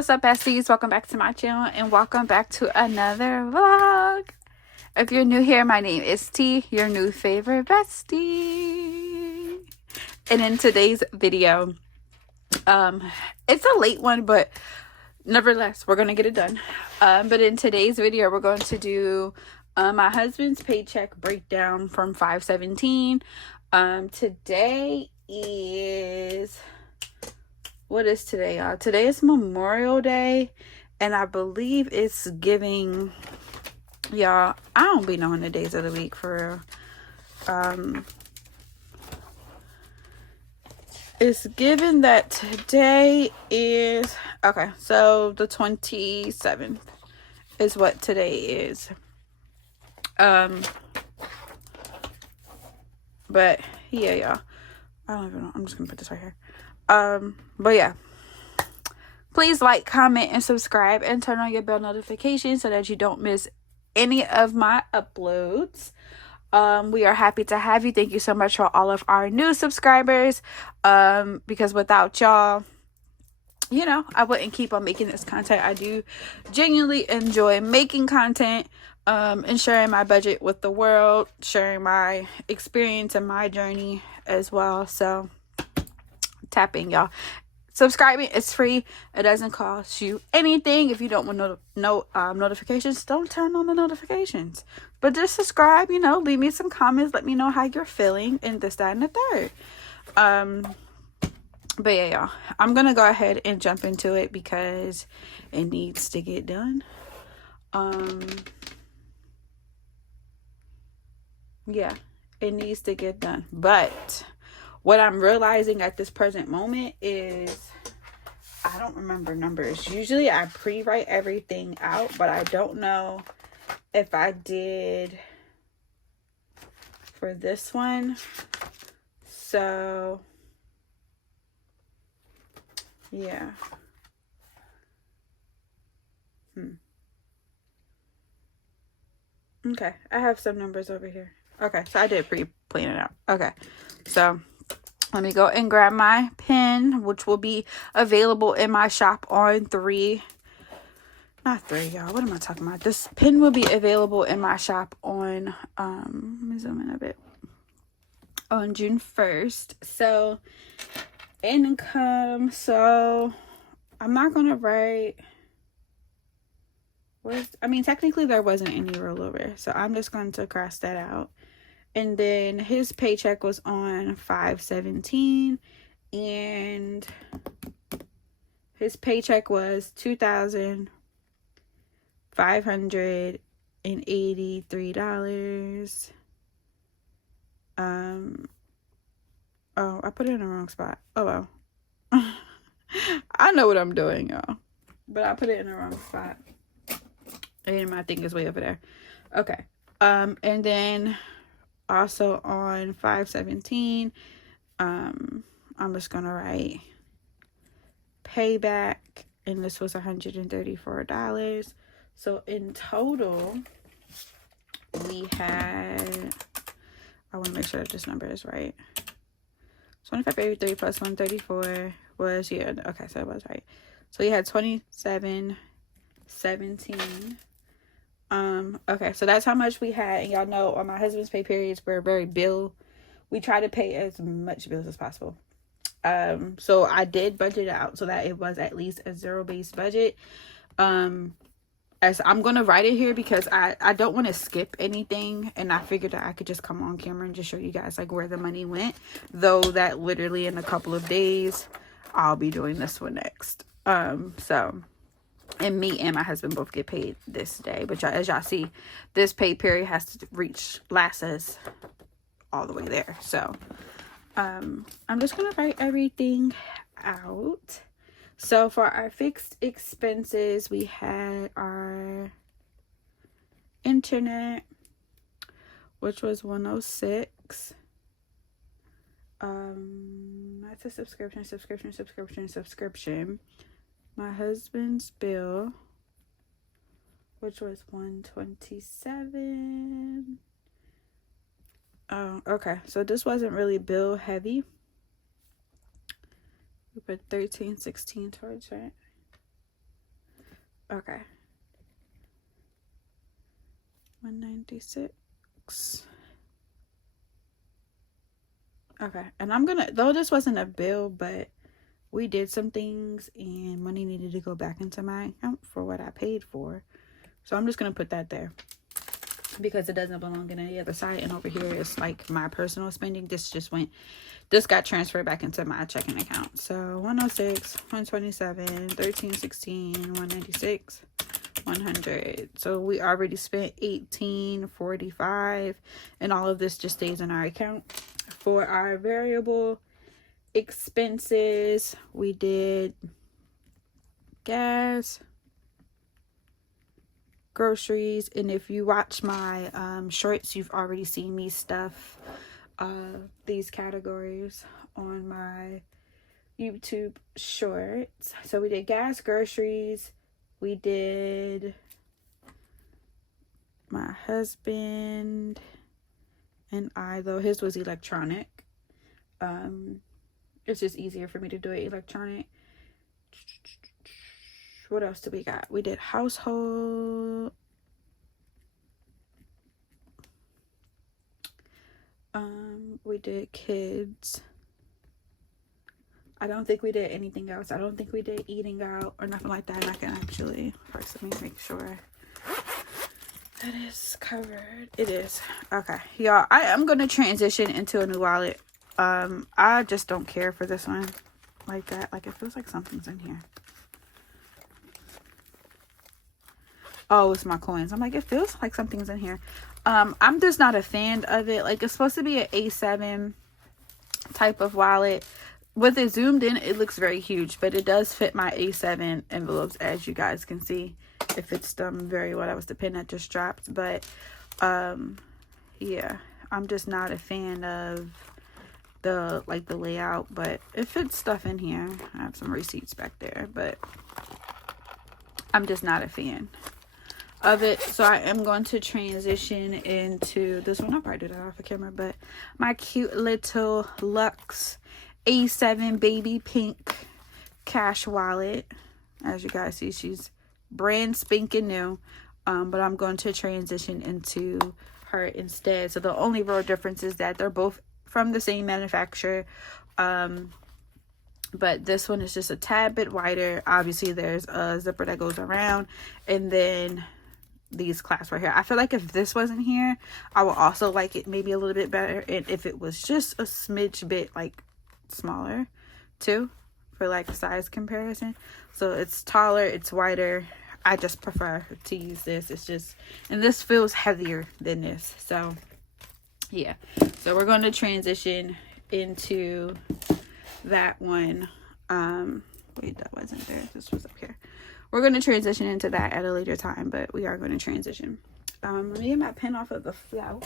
What's up, besties? Welcome back to my channel and welcome back to another vlog. If you're new here, my name is T, your new favorite bestie. And in today's video, it's a late one, but nevertheless, we're gonna get it done. But in today's video, we're going to do my husband's paycheck breakdown from 5/17. Today is... What is today, y'all? Today is Memorial Day, and I believe it's giving, y'all, I don't be knowing the days of the week for real. It's given that today is, okay, so the 27th is what today is. But yeah, y'all, I don't even know. I'm just gonna put this right here. But yeah, please like, comment, and subscribe, and turn on your bell notifications so that you don't miss any of my uploads. We are happy to have you. Thank you so much for all of our new subscribers. Because without y'all, you know, I wouldn't keep on making this content. I do genuinely enjoy making content, and sharing my budget with the world, sharing my experience and my journey as well. So tap in, y'all. Subscribing is free. It doesn't cost you anything. If you don't want notifications, don't turn on the notifications, but just subscribe. You know, leave me some comments, let me know how you're feeling, and this, that, and the third. But yeah, y'all, I'm gonna go ahead and jump into it because it needs to get done. Yeah, it needs to get done. But what I'm realizing at this present moment is I don't remember numbers. Usually I pre-write everything out, but I don't know if I did for this one. So yeah. Okay, I have some numbers over here. Okay, so I did pre-plan it out. Okay, so let me go and grab my pen, which will be available in my shop on not 3, y'all. What am I talking about? This pen will be available in my shop on, let me zoom in a bit, on June 1st. So, income, so I'm not going to write, technically there wasn't any rollover, so I'm just going to cross that out. And then his paycheck was on 5/17, and his paycheck was $2,583. Oh, I put it in the wrong spot. Oh well. I know what I'm doing, y'all, but I put it in the wrong spot, and my thing is way over there. Okay. And then also on 5/17, I'm just gonna write payback, and this was $134. So in total, we had, I want to make sure that this number is right. 2583 plus 134 was, yeah, okay, so it was right. So we had 2717. Okay, so that's how much we had. And y'all know on my husband's pay periods, we try to pay as much bills as possible. So I did budget out so that it was at least a zero-based budget. As I'm gonna write it here because I don't want to skip anything, and I figured that I could just come on camera and just show you guys like where the money went, though that literally in a couple of days I'll be doing this one next. So, and me and my husband both get paid this day, but as y'all see, this pay period has to last us all the way there. So I'm just gonna write everything out. So for our fixed expenses, we had our internet, which was $106. That's a subscription. My husband's bill, which was $127. Oh, okay. So this wasn't really bill heavy. We put 13, 16 towards it. Okay. 196. Okay, and I'm gonna, though this wasn't a bill, but we did some things and money needed to go back into my account for what I paid for. So I'm just gonna put that there because it doesn't belong in any other side. And over here is like my personal spending. This got transferred back into my checking account. So 106, 127, 1316, 196, 100. So we already spent 1845, and all of this just stays in our account. For our variable expenses, we did gas, groceries, and if you watch my shorts, you've already seen me stuff these categories on my YouTube shorts. So we did gas, groceries, we did my husband and I, though his was electronic. It's just easier for me to do it electronic. What else do we got? We did household. We did kids. I don't think we did anything else. I don't think we did eating out or nothing like that. And I can actually, first let me make sure that is covered. It is. Okay, y'all, I am going to transition into a new wallet. I just don't care for this one like that. Like, it feels like something's in here. Oh, it's my coins. I'm like, it feels like something's in here. I'm just not a fan of it. Like, it's supposed to be an A7 type of wallet. With it zoomed in, it looks very huge, but it does fit my A7 envelopes, as you guys can see. It fits them very well. That was the pin that just dropped. But yeah, I'm just not a fan of the layout, but it fits stuff in here. I have some receipts back there, but I'm just not a fan of it. So I am going to transition into this one. I'll probably do that off the camera, but my cute little Luxe A7 baby pink cash wallet. As you guys see, she's brand spanking new, but I'm going to transition into her instead. So the only real difference is that they're both from the same manufacturer, but this one is just a tad bit wider. Obviously there's a zipper that goes around, and then these clasps right here. I feel like if this wasn't here, I would also like it maybe a little bit better, and if it was just a smidge bit like smaller too, for like size comparison. So it's taller, it's wider. I just prefer to use this. It's just, and this feels heavier than this. So yeah, so we're going to transition into that one. Wait, that wasn't there. This was up here. We're going to transition into that at a later time, but we are going to transition. Let me get my pen off of the flow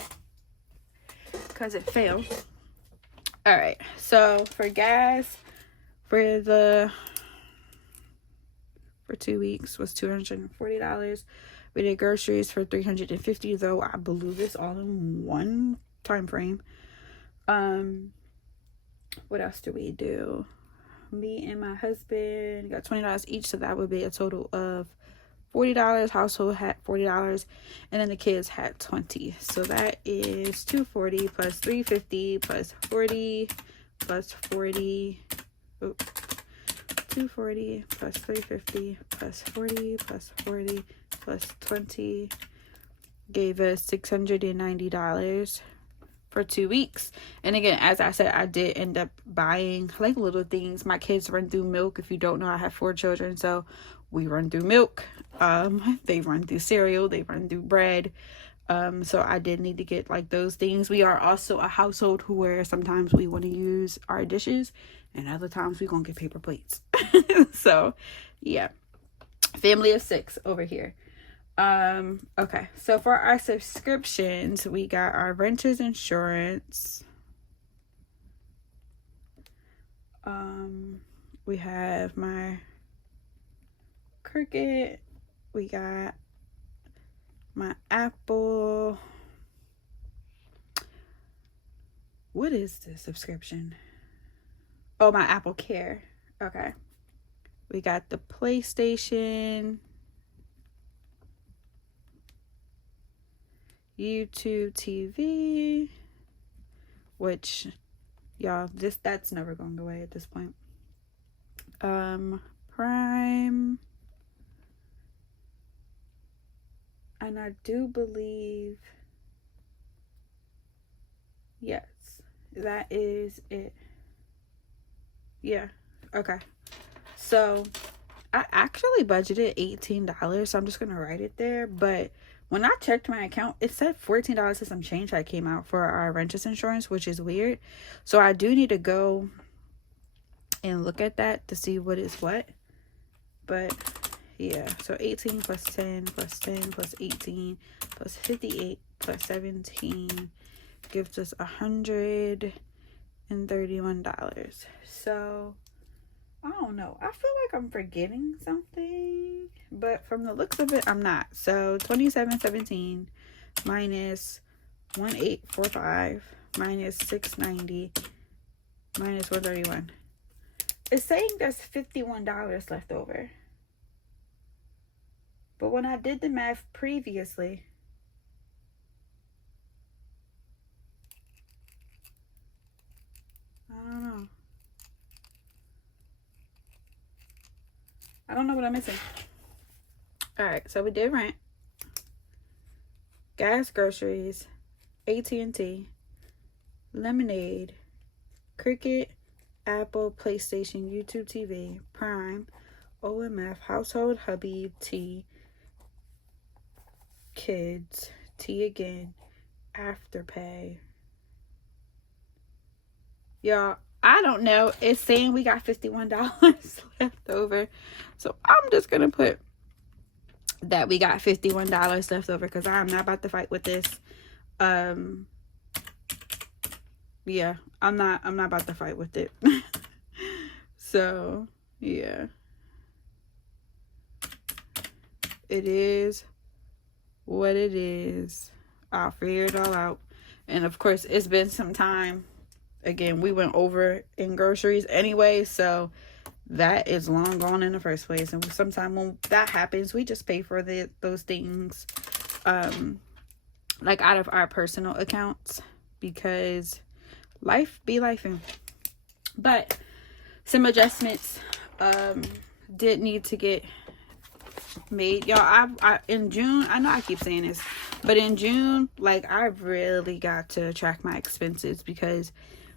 because it fell. All right, so for gas, for 2 weeks was $240. We did groceries for $350, though I blew this all in one time frame. What else do we do? Me and my husband got $20 each, so that would be a total of $40. Household had $40, and then the kids had $20. So that is $240 plus $350 plus $40 plus $40. Oh, $240 plus $350 plus $40 plus $40 plus $20 gave us $690 for 2 weeks. And again, as I said, I did end up buying like little things. My kids run through milk. If you don't know, I have 4 children, so we run through milk. They run through cereal, they run through bread. So I did need to get like those things. We are also a household where sometimes we want to use our dishes, and other times we gonna get paper plates. So yeah, family of 6 over here. Okay, so for our subscriptions, we got our renter's insurance. We have my Cricket. We got my Apple. What is the subscription? Oh, my Apple Care. Okay. We got the PlayStation. YouTube TV, which y'all, that's never going away at this point. Prime, and I do believe, yes, that is it. Yeah, okay. So I actually budgeted $18, so I'm just gonna write it there. But when I checked my account, it said $14 and some change that came out for our renter's insurance, which is weird. So I do need to go and look at that to see what is what. But yeah, so 18 plus 10 plus 10 plus 18 plus 58 plus 17 gives us $131. So I don't know, I feel like I'm forgetting something, but from the looks of it, I'm not. So 2717 minus 1845 minus 690 minus 131. It's saying there's $51 left over. But when I did the math previously, I don't know what I'm missing. Alright, so we did rent, gas, groceries, AT&T, lemonade, Cricket, Apple, PlayStation, YouTube TV, Prime, OMF, household, hubby, tea, kids, tea again, afterpay. Y'all, I don't know. It's saying we got $51 left over. So I'm just going to put that we got $51 left over because I'm not about to fight with this. Yeah, I'm not about to fight with it. So, yeah. It is what it is. I'll figure it all out. And of course, it's been some time. Again, we went over in groceries anyway, so that is long gone in the first place. And sometimes when that happens, we just pay for those things like out of our personal accounts because life be lifing. But some adjustments did need to get made. Y'all, I in June, I know I keep saying this, but in June, like, I really got to track my expenses because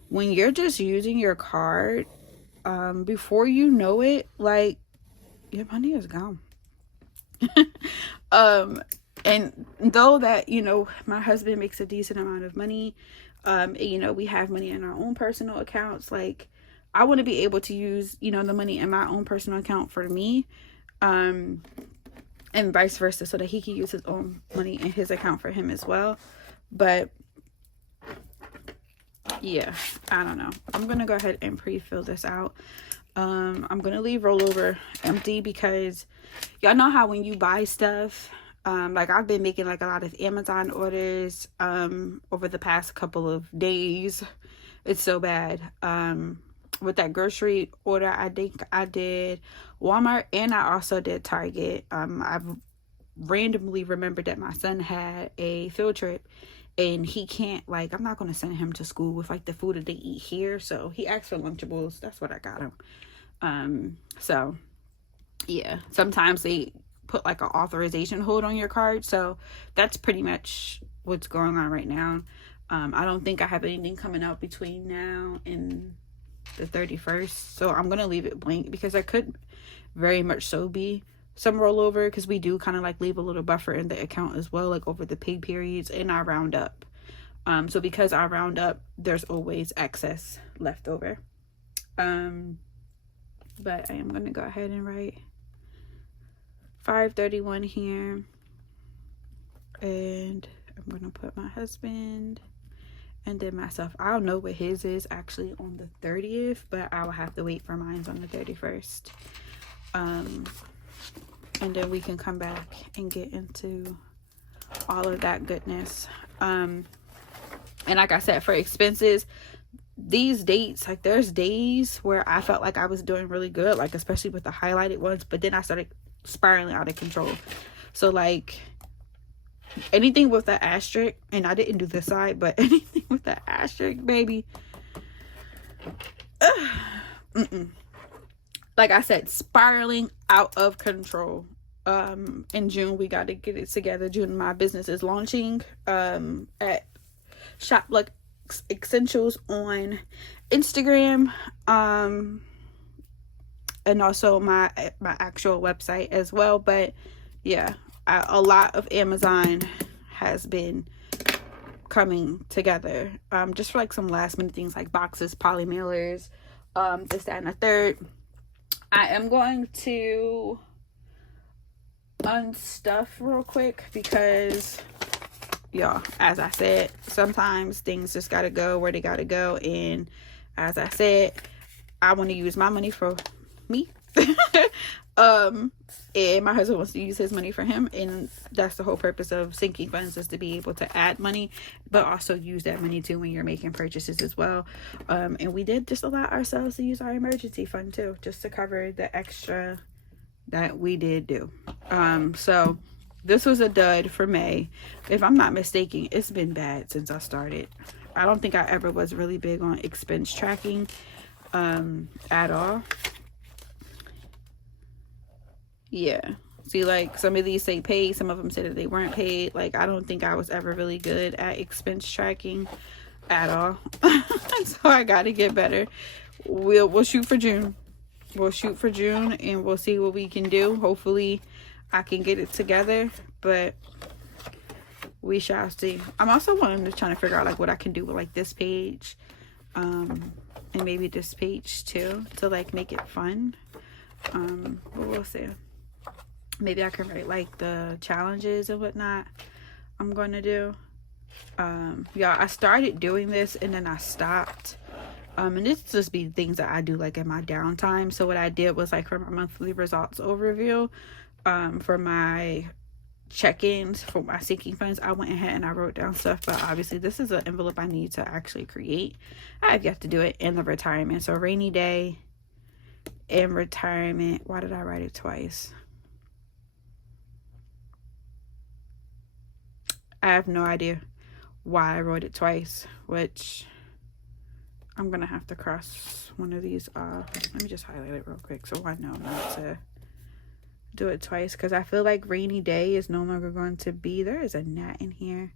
when you're just using your card, before you know it, like, your money is gone. And though that, you know, my husband makes a decent amount of money, you know, we have money in our own personal accounts, like, I want to be able to use, you know, the money in my own personal account for me, and vice versa, so that he can use his own money in his account for him as well. But yeah, I don't know. I'm gonna go ahead and pre-fill this out. I'm gonna leave rollover empty because y'all know how when you buy stuff, like I've been making like a lot of Amazon orders over the past couple of days. It's so bad. With that grocery order, I think I did Walmart and I also did Target. I've randomly remembered that my son had a field trip and he can't, like, I'm not going to send him to school with like the food that they eat here, so he asked for Lunchables. That's what I got him. So yeah, sometimes they put like an authorization hold on your card, so that's pretty much what's going on right now. I don't think I have anything coming out between now and the 31st, so I'm gonna leave it blank because there could very much so be some rollover because we do kind of like leave a little buffer in the account as well, like over the pay periods, and I round up. So because I round up, there's always excess left over. But I am gonna go ahead and write 531 here, and I'm gonna put my husband and then myself. I don't know what his is actually on the 30th, but I will have to wait for mine on the 31st. And then we can come back and get into all of that goodness. And like I said, for expenses, these dates, like there's days where I felt like I was doing really good, like especially with the highlighted ones, but then I started spiraling out of control. So like anything with the asterisk, and I didn't do this side, but anything with the asterisk, baby. Like I said, spiraling out of control. In June we got to get it together. June my business is launching at Shop Lux Essentials on Instagram, and also my actual website as well. But yeah, a lot of Amazon has been coming together, just for like some last minute things like boxes, poly mailers, this, that, and the third. I am going to unstuff real quick because, y'all, as I said, sometimes things just gotta go where they gotta go. And as I said, I want to use my money for me. And my husband wants to use his money for him, and that's the whole purpose of sinking funds, is to be able to add money but also use that money too when you're making purchases as well. And we did just allow ourselves to use our emergency fund too, just to cover the extra that we did do. So this was a dud for May. If I'm not mistaken, it's been bad since I started. I don't think I ever was really big on expense tracking at all. Yeah, see, like, some of these say paid, some of them said that they weren't paid. Like, I don't think I was ever really good at expense tracking at all. So I gotta get better. We'll shoot for June. We'll shoot for June and we'll see what we can do. Hopefully I can get it together, but we shall see. I'm also trying to figure out like what I can do with like this page, and maybe this page too, to like make it fun. But we'll see. Maybe I can write like the challenges and whatnot I'm going to do. Yeah, I started doing this and then I stopped. And this just be things that I do like in my downtime. So what I did was, like, for my monthly results overview, for my check-ins, for my sinking funds, I went ahead and I wrote down stuff. But obviously this is an envelope I need to actually create. I have yet to do it in the retirement. So rainy day and retirement. Why did I write it twice? I have no idea why I wrote it twice, which I'm gonna have to cross one of these off. Let me just highlight it real quick so I know not to do it twice, because I feel like rainy day is no longer going to be. There is a gnat in here.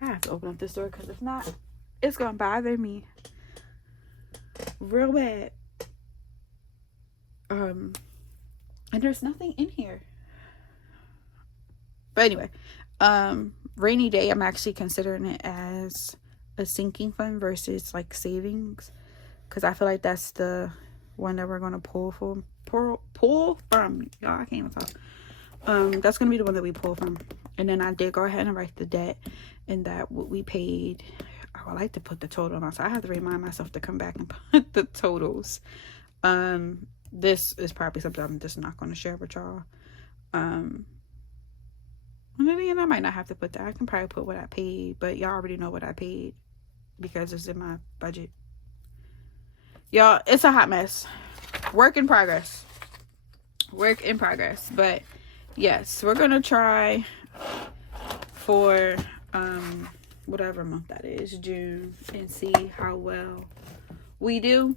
I have to open up this door, because if not, it's gonna bother me real bad. And there's nothing in here. But anyway, rainy day, I'm actually considering it as a sinking fund versus like savings, because I feel like that's the one that we're going to pull from. Y'all, I can't even talk. That's going to be the one that we pull from. And then I did go ahead and write the debt, and that what we paid. I would like to put the total on, so I have to remind myself to come back and put the totals. This is probably something I'm just not going to share with y'all. And then I might not have to put that. I can probably put what I paid, but y'all already know what I paid because it's in my budget. Y'all, it's a hot mess. Work in progress. But yes, we're gonna try for whatever month that is, June, and see how well we do.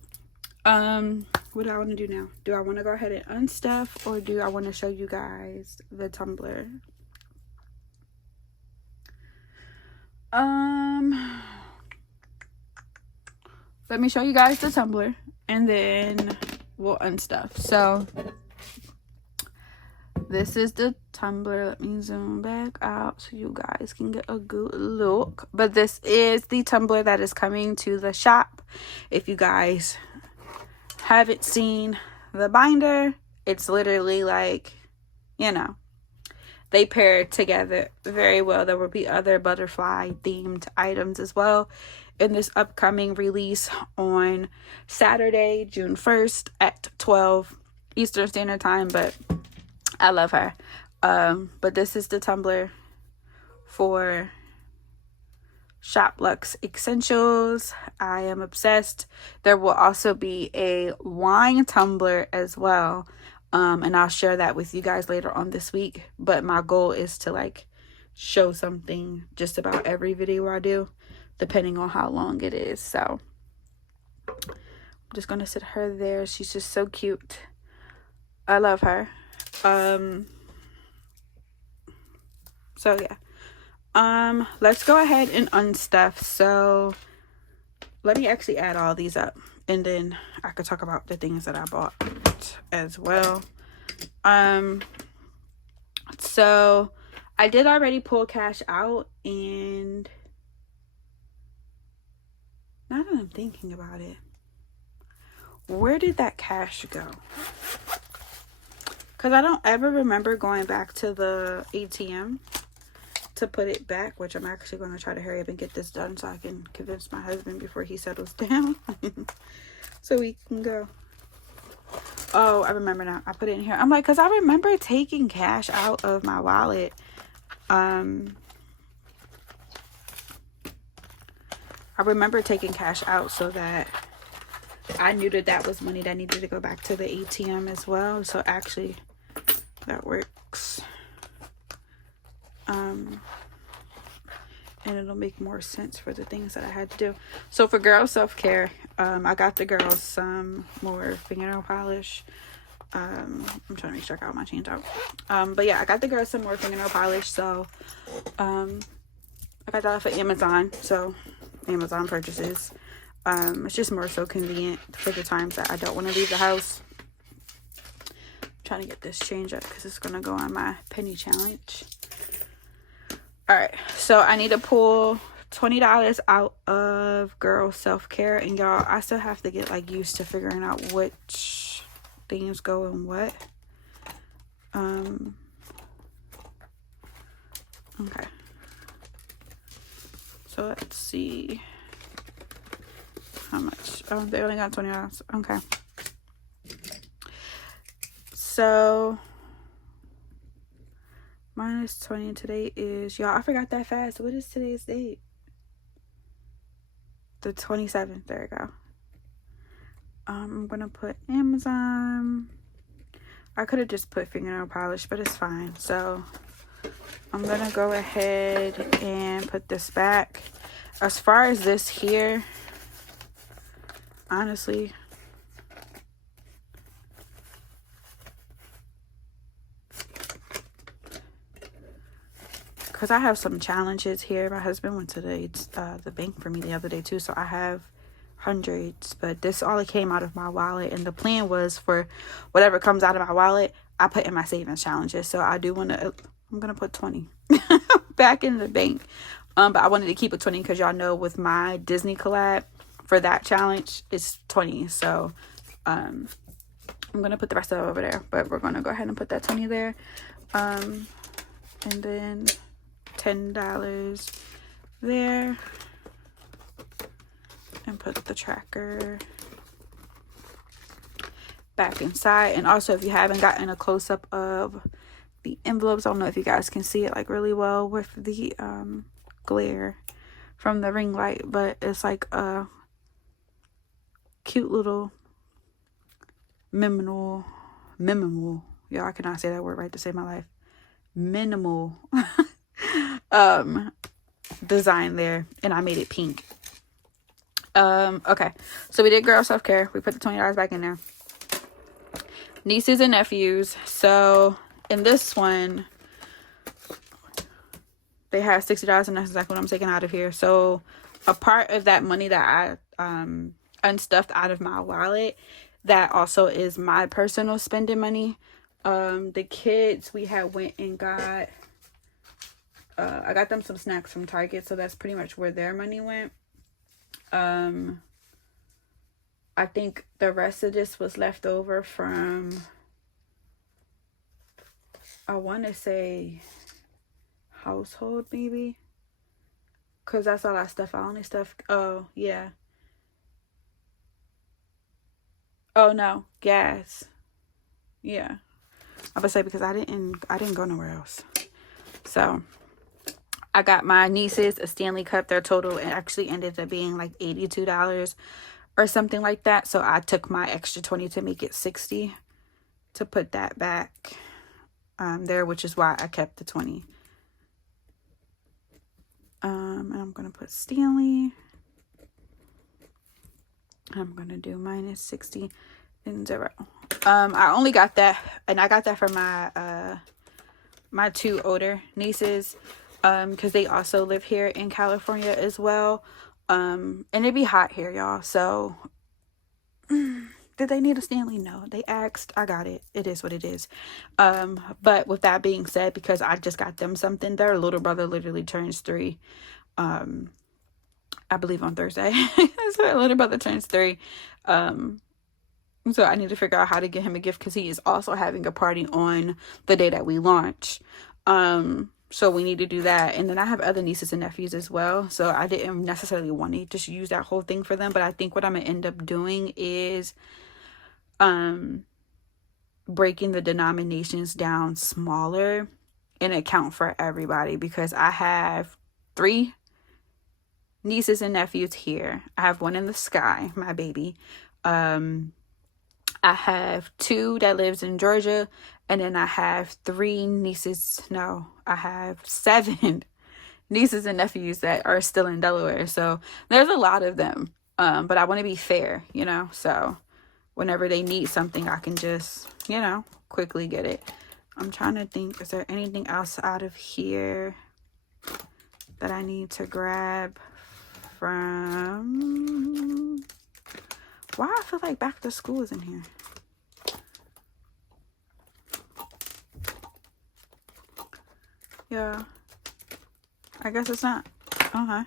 What do I want to do now? Do I want to go ahead and unstuff, or do I want to show you guys the tumbler? Let me show you guys the tumbler and then we'll unstuff. So this is the tumbler. Let me zoom back out so you guys can get a good look. But this is the tumbler that is coming to the shop. If you guys haven't seen the binder, it's literally like, you know, they pair together very well. There will be other butterfly themed items as well in this upcoming release on Saturday, June 1st at 12 Eastern Standard Time. But I love her. But this is the tumbler for Shop Lux Essentials. I am obsessed. There will also be a wine tumbler as well. And I'll share that with you guys later on this week. But my goal is to like show something just about every video I do, depending on how long it is. So I'm just gonna sit her there. She's just so cute. I love her. So yeah, let's go ahead and unstuff. So let me actually add all these up, and then I could talk about the things that I bought as well. So I did already pull cash out, and now that I'm thinking about it, where did that cash go? Because I don't ever remember going back to the ATM to put it back, which I'm actually going to try to hurry up and get this done so I can convince my husband before he settles down so we can go. Oh, I remember now. I put it in here. I'm like, because I remember taking cash out of my wallet. I remember taking cash out so that I knew that that was money that needed to go back to the ATM as well. So actually, that works. And it'll make more sense for the things that I had to do. So for girl self-care, I got the girls some more fingernail polish. I'm trying to make sure I got my change out. But yeah, I got the girls some more fingernail polish. So I got that off of Amazon. So Amazon purchases. It's just more so convenient for the times that I don't want to leave the house. I'm trying to get this change up because it's gonna go on my penny challenge. All right, so I need to pull $20 out of girl self-care, and y'all, I still have to get like used to figuring out which things go in what. Okay, so let's see how much. Oh, they only got $20. Okay, so minus 20 today is, y'all, I forgot that fast. What is today's date? The 27th. There we go. I'm gonna put Amazon. I could have just put fingernail polish, but it's fine. So I'm gonna go ahead and put this back. As far as this here, honestly, because I have some challenges here. My husband went to the bank for me the other day too, so I have hundreds, but this all came out of my wallet, and the plan was for whatever comes out of my wallet, I put in my savings challenges. So I do want to, I'm gonna put 20 back in the bank, but I wanted to keep it 20 because y'all know with my Disney collab for that challenge it's 20. So I'm gonna put the rest of it over there, but we're gonna go ahead and put that 20 there, and then $10 there, and put the tracker back inside. And also, if you haven't gotten a close-up of the envelopes, I don't know if you guys can see it like really well with the glare from the ring light, but it's like a cute little minimal, yeah, I cannot say that word right to save my life, minimal design there, and I made it pink. Okay, so we did girl self-care. We put the $20 back in there. Nieces and nephews. So in this one, they have $60, and that's exactly what I'm taking out of here. So a part of that money that I unstuffed out of my wallet, that also is my personal spending money. The kids, we had went and got I got them some snacks from Target, so that's pretty much where their money went. I think the rest of this was left over from, I want to say household maybe, because that's all I stuff. I only stuff, oh yeah, oh no, gas, yeah, I would say, because I didn't go nowhere else. So I got my nieces a Stanley Cup. Their total actually ended up being like $82 or something like that. So I took my extra 20 to make it 60 to put that back there, which is why I kept the 20. And I'm going to put Stanley. I'm going to do -60 and 0. I only got that, and I got that for my my 2 older nieces, because they also live here in California as well. And it'd be hot here, y'all. So did they need a Stanley? No, they asked. I got it. It is what it is. But with that being said, because I just got them something, their little brother literally turns 3. I believe on Thursday. So their little brother turns 3. So I need to figure out how to get him a gift, because he is also having a party on the day that we launch. So we need to do that. And then I have other nieces and nephews as well. So I didn't necessarily want to just use that whole thing for them. But I think what I'm going to end up doing is breaking the denominations down smaller and account for everybody, because I have 3 nieces and nephews here. I have 1 in the sky, my baby. I have 2 that lives in Georgia, and then I have 3 nieces. No, I have 7 nieces and nephews that are still in Delaware. So there's a lot of them. But I want to be fair, you know. So whenever they need something, I can just, you know, quickly get it. I'm trying to think, is there anything else out of here that I need to grab from? Why I feel like back to school is in here. Yeah, I guess it's not. Okay,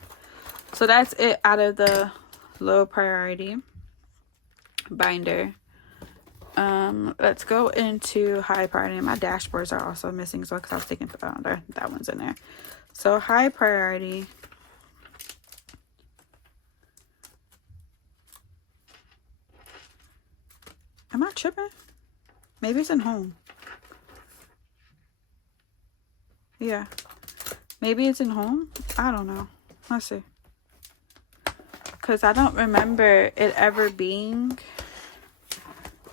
so that's it out of the low priority binder. Let's go into high priority. My dashboards are also missing as well, because I was thinking that one's in there. So high priority. Am I tripping? Maybe it's in home. Yeah. Maybe it's in home. I don't know. Let's see. Because I don't remember it ever being...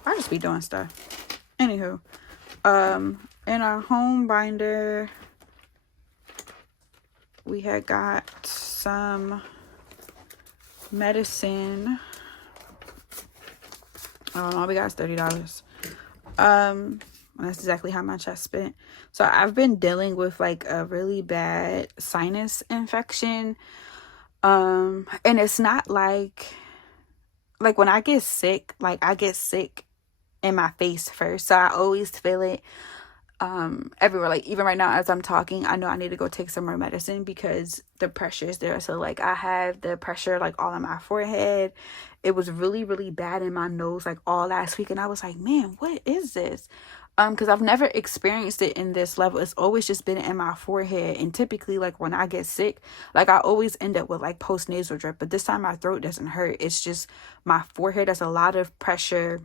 I just be doing stuff. Anywho. In our home binder, we had got some medicine. All we got is $30. That's exactly how much I spent. So I've been dealing with like a really bad sinus infection. And it's not like when I get sick, like I get sick in my face first. So I always feel it everywhere. Like even right now as I'm talking, I know I need to go take some more medicine because the pressure is there. So like I have the pressure like all on my forehead. It was really, really bad in my nose like all last week. And I was like, man, what is this? Because I've never experienced it in this level. It's always just been in my forehead. And typically, like, when I get sick, like, I always end up with, like, post-nasal drip. But this time, my throat doesn't hurt. It's just my forehead. There's a lot of pressure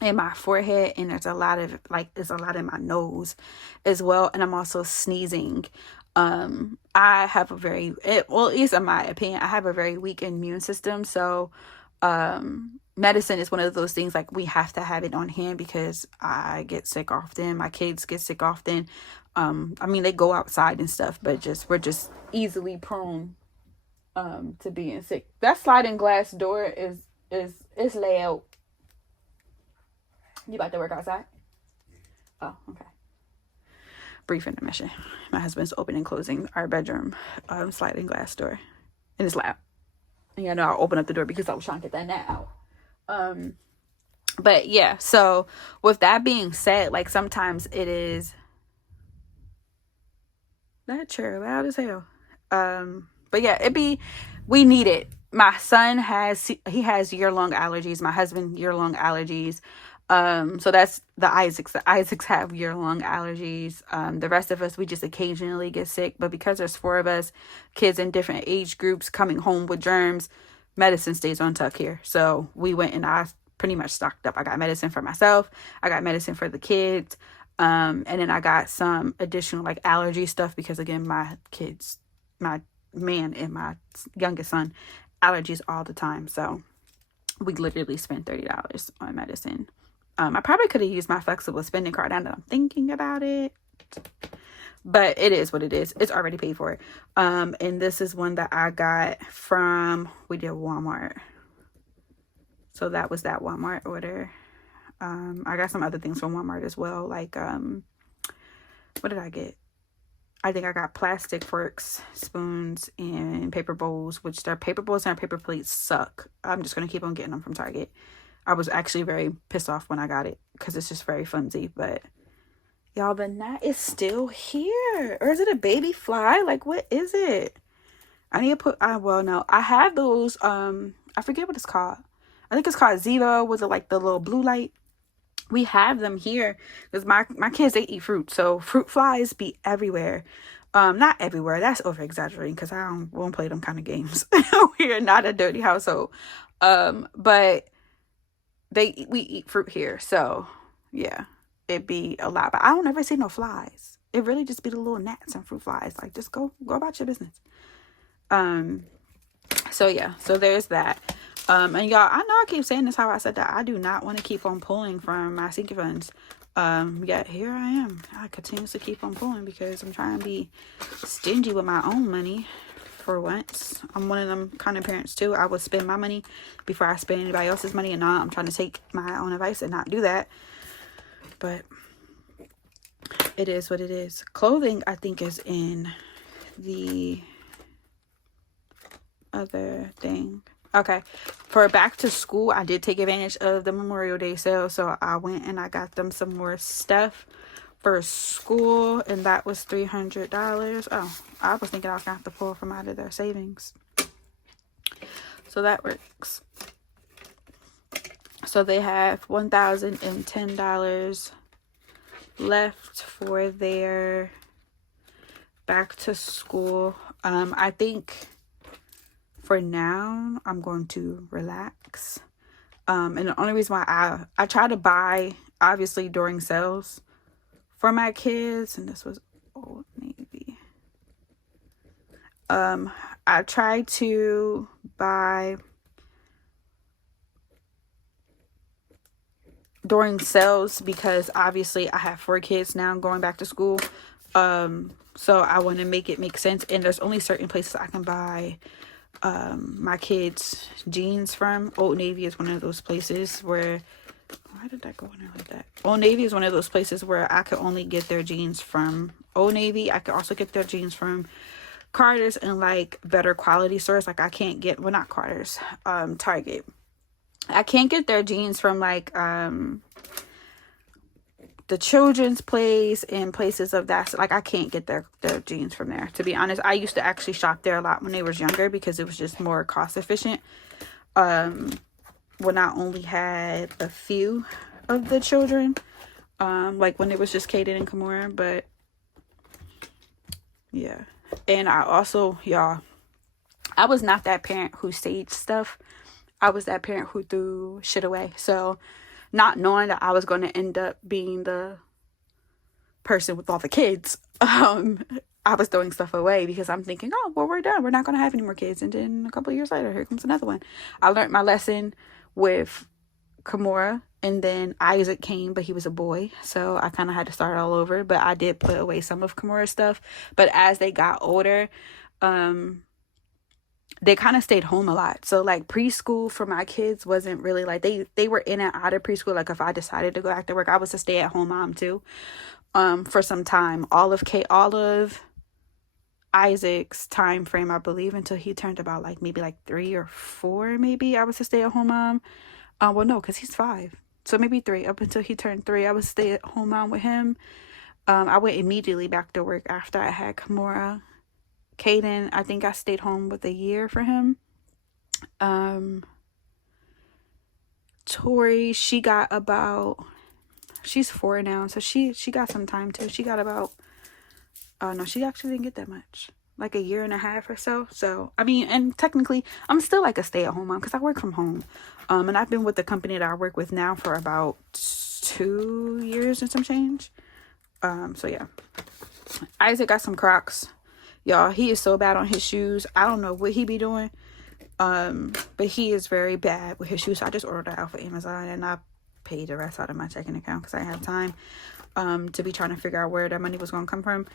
in my forehead. And there's a lot of, like, there's a lot in my nose as well. And I'm also sneezing. I have a very, well, at least in my opinion, I have a very weak immune system. So, medicine is one of those things like we have to have it on hand because I get sick often. My kids get sick often. I mean, they go outside and stuff, but we're just easily prone to being sick. That sliding glass door is layout. You about to work outside? Oh, okay. Brief intermission. My husband's opening and closing our bedroom sliding glass door, and it's loud. And I know I'll open up the door because I was trying to get that net out. But yeah, so with that being said, like sometimes it is that chair loud as hell. But yeah, we need it. My son has year-long allergies. My husband year-long allergies. So that's the Isaacs. The Isaacs have year-long allergies. The rest of us, we just occasionally get sick. But because there's 4 of us, kids in different age groups coming home with germs, medicine stays on tuck here. So we went and I pretty much stocked up. I got medicine for myself. I got medicine for the kids. And then I got some additional like allergy stuff because again, my man and my youngest son, allergies all the time. So we literally spent $30 on medicine. I probably could have used my flexible spending card now that I'm thinking about it. but it is what it is. It's already paid for. And this is one that I got from, we did Walmart. So that was that Walmart order. I got some other things from Walmart as well. Like, what did I get? I think I got plastic forks, spoons, and paper bowls, which their paper bowls and paper plates suck. I'm just going to keep on getting them from Target. I was actually very pissed off when I got it because it's just very flimsy. But y'all, the gnat is still here. Or is it a baby fly? Like, what is it? I need to put, well, no. I have those, I forget what it's called. I think it's called Ziva. Was it like the little blue light? We have them here because my kids, they eat fruit. So fruit flies be everywhere. Not everywhere. That's over exaggerating because won't play them kind of games. We are not a dirty household. But we eat fruit here. So yeah, it'd be a lot. But I don't ever see no flies. It really just be the little gnats and fruit flies. Like, just go about your business. So yeah, so there's that. And y'all, I know I keep saying this how I said that I do not want to keep on pulling from my sinking funds. Yet here I am. I continue to keep on pulling because I'm trying to be stingy with my own money for once. I'm one of them kind of parents too. I would spend my money before I spend anybody else's money, and now I'm trying to take my own advice and not do that. But it is what it is. Clothing, I think, is in the other thing. Okay, for back to school, I did take advantage of the Memorial Day sale, so I went and I got them some more stuff for school, and that was $300. Oh, I was thinking I was gonna have to pull from out of their savings, so that works. So they have $1,010 left for their back to school. I think for now, I'm going to relax. And the only reason why I try to buy, obviously, during sales for my kids, and this was Old Navy. I try to buy during sales because obviously I have 4 kids now going back to school. So I want to make it make sense. And there's only certain places I can buy my kids jeans from. Old Navy is one of those places where, why did that go in there like that? Old Navy is one of those places where I could only get their jeans from Old Navy. I could also get their jeans from Carter's and like better quality stores. Like I can't get, well, not Carter's, Target. I can't get their jeans from like the children's place and places of that. So, like, I can't get their jeans from there, to be honest. I used to actually shop there a lot when they was younger because it was just more cost efficient. When I only had a few of the children, like when it was just Kaden and Kimura. But yeah, and I also, y'all, I was not that parent who staged stuff. I was that parent who threw shit away. So not knowing that I was going to end up being the person with all the kids, I was throwing stuff away because I'm thinking, oh, well, we're done. We're not going to have any more kids. And then a couple of years later, here comes another one. I learned my lesson with Kimura, and then Isaac came, but he was a boy. So I kind of had to start all over. But I did put away some of Kimura's stuff. But as they got older, they kind of stayed home a lot. So like preschool for my kids wasn't really like, they were in and out of preschool. Like if I decided to go back to work, I was a stay at home mom too, for some time. All of Isaac's time frame, I believe, until he turned about like maybe like 3 or 4, maybe I was a stay at home mom. Well, no, because he's 5. So maybe 3, up until he turned 3, I was stay at home mom with him. I went immediately back to work after I had Kimura. Kaden, I think I stayed home with a year for him. Tori, she got about, she's 4 now, so she got some time too. She got about, no, she actually didn't get that much, like a year and a half or so. So I mean, and technically I'm still like a stay-at-home mom because I work from home, and I've been with the company that I work with now for about 2 years and some change. So yeah, Isaac got some Crocs. Y'all, he is so bad on his shoes. I don't know what he be doing. But he is very bad with his shoes. So I just ordered it out for Amazon, and I paid the rest out of my checking account because I didn't have time to be trying to figure out where that money was going to come from.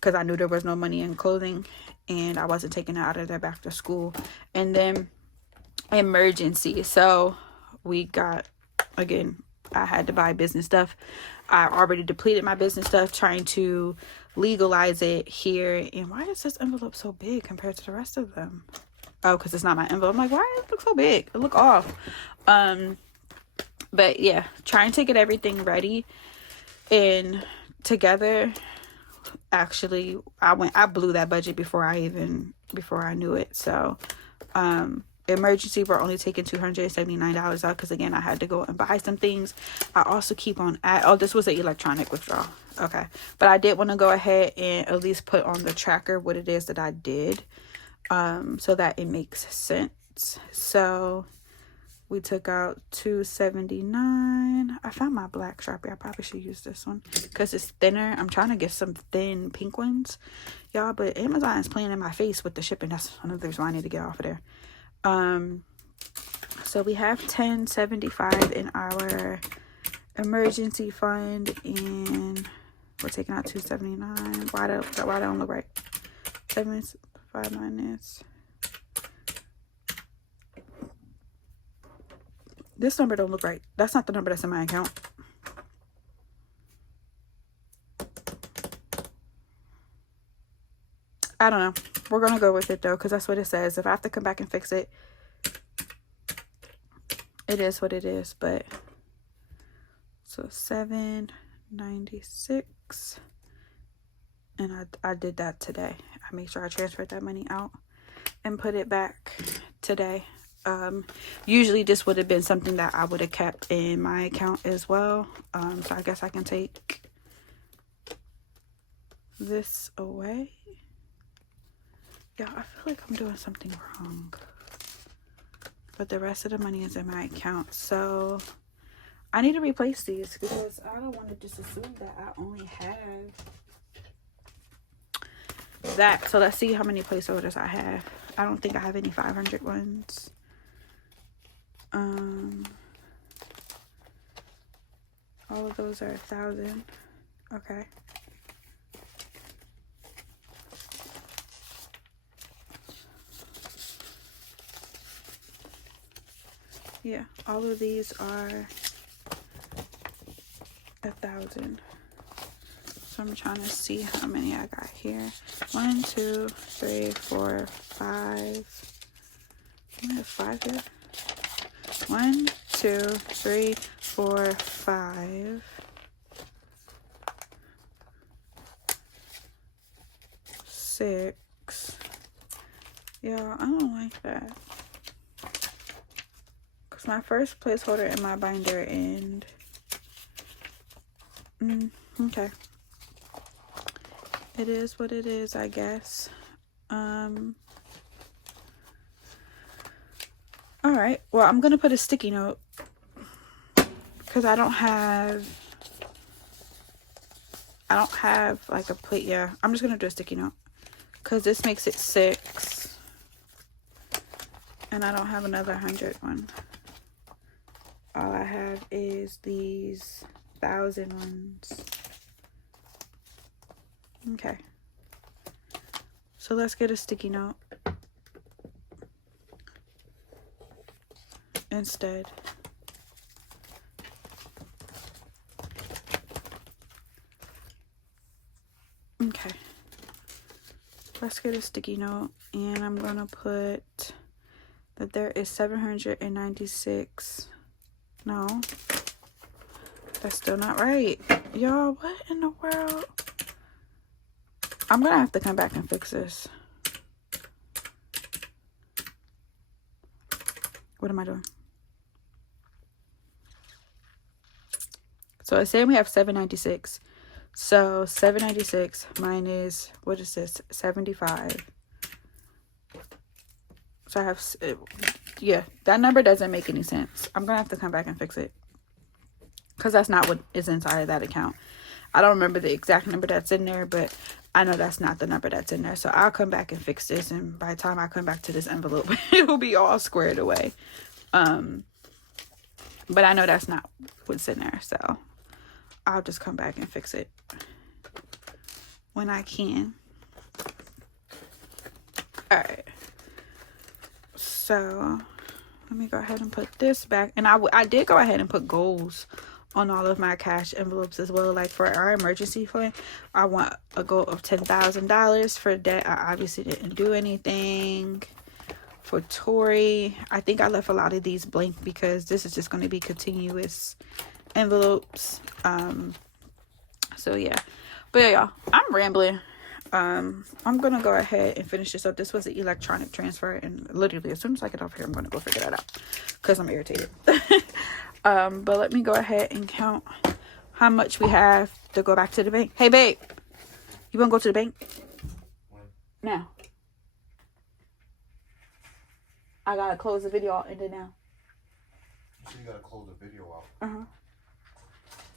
because I knew there was no money in clothing and I wasn't taking it out of their back to school. And then emergency. So we got, again, I had to buy business stuff. I already depleted my business stuff trying to legalize it here. And why is this envelope so big compared to the rest of them? Oh, because it's not my envelope. I'm like, why does it look so big? It look off. But yeah, trying to get everything ready and together. Actually, I blew that budget before I knew it. So emergency, we're only taking $279 out because, again, I had to go and buy some things. I also keep on this was an electronic withdrawal. Okay, but I did want to go ahead and at least put on the tracker what it is that I did, so that it makes sense. So we took out $279. I found my black Sharpie. I probably should use this one because it's thinner. I'm trying to get some thin pink ones, y'all, but Amazon is playing in my face with the shipping. That's another reason why I need to get off of there. So we have $10.75 in our emergency fund, and we're taking out $279. Why don't look right? 75 minus. This number don't look right. That's not the number that's in my account. I don't know. We're going to go with it, though, because that's what it says. If I have to come back and fix it, it is what it is. But, so $7.96. And I did that today. I made sure I transferred that money out and put it back today. Usually this would have been something that I would have kept in my account as well. So I guess I can take this away. Yeah, I feel like I'm doing something wrong. But the rest of the money is in my account. So I need to replace these because I don't want to just assume that I only have that. So let's see how many placeholders I have. I don't think I have any 500 ones. All of those are 1,000. Okay. Yeah, all of these are 1,000. So I'm trying to see how many I got here. 1, 2, 3, 4, 5. I have 5 here. 1, 2, 3, 4, 5. 6. Yeah, I don't like that. Because my first placeholder in my binder and... okay. It is what it is, I guess. Alright, well, I'm going to put a sticky note. Because I don't have like a plate. Yeah, I'm just going to do a sticky note. Because this makes it 6. And I don't have another 100 one. All I have is these 1,000 ones. Okay. So let's get a sticky note instead. Okay. Let's get a sticky note, and I'm gonna put that there is 796. No, that's still not right, y'all. What in the world? I'm gonna have to come back and fix this. What am I doing? So it's saying we have 796. So 796 minus, what is this? 75. So I have, yeah, that number doesn't make any sense. I'm gonna have to come back and fix it, because that's not what is inside of that account. I don't remember the exact number that's in there, but I know that's not the number that's in there. So I'll come back and fix this, and by the time I come back to this envelope, it'll be all squared away. But I know that's not what's in there, so I'll just come back and fix it when I can. All right. So let me go ahead and put this back. And I did go ahead and put goals on all of my cash envelopes as well. Like for our emergency fund, I want a goal of $10,000. For that, I obviously didn't do anything. For Tori, I think I left a lot of these blank because this is just going to be continuous envelopes. So yeah, but yeah, y'all, I'm rambling. I'm gonna go ahead and finish this up. This was an electronic transfer, and literally as soon as I get off here, I'm gonna go figure that out because I'm irritated. But let me go ahead and count how much we have to go back to the bank. Hey babe, you wanna go to the bank now? I gotta close the video out, end it now. So you gotta close the video out. Uh-huh.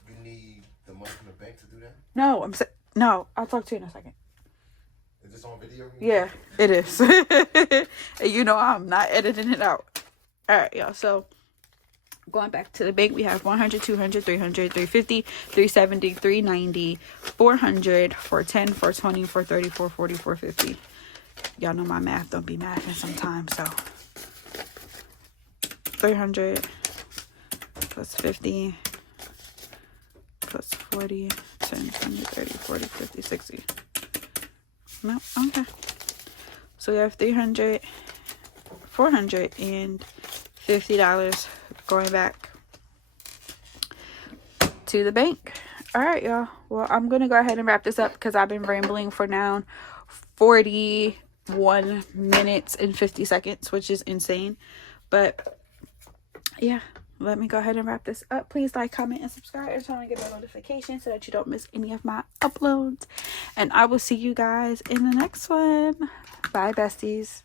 You need the money from the bank to do that? No, no, I'll talk to you in a second. Is this on video? Yeah, it is. And you know I'm not editing it out. Alright, y'all, so going back to the bank, we have 100, 200, 300, 350, 370, 390, 400, 410, 420, 430, 440, 450. Y'all know my math don't be mathing sometimes, so 300 plus 50 plus 40, 10, 20, 30, 40, 50, 60. No, okay. So we have $450 going back to the bank. All right, y'all. Well, I'm going to go ahead and wrap this up because I've been rambling for now 41 minutes and 50 seconds, which is insane. But yeah, let me go ahead and wrap this up. Please like, comment, and subscribe and turn on your bell notification so that you don't miss any of my uploads. And I will see you guys in the next one. Bye, besties.